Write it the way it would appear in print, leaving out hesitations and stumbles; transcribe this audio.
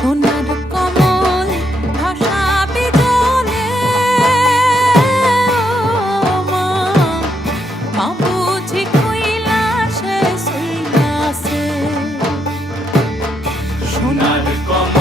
সোনার কমল ভাসাবে জলে মা মা বুঝি কইলা সে সইলাছে সোনার কমল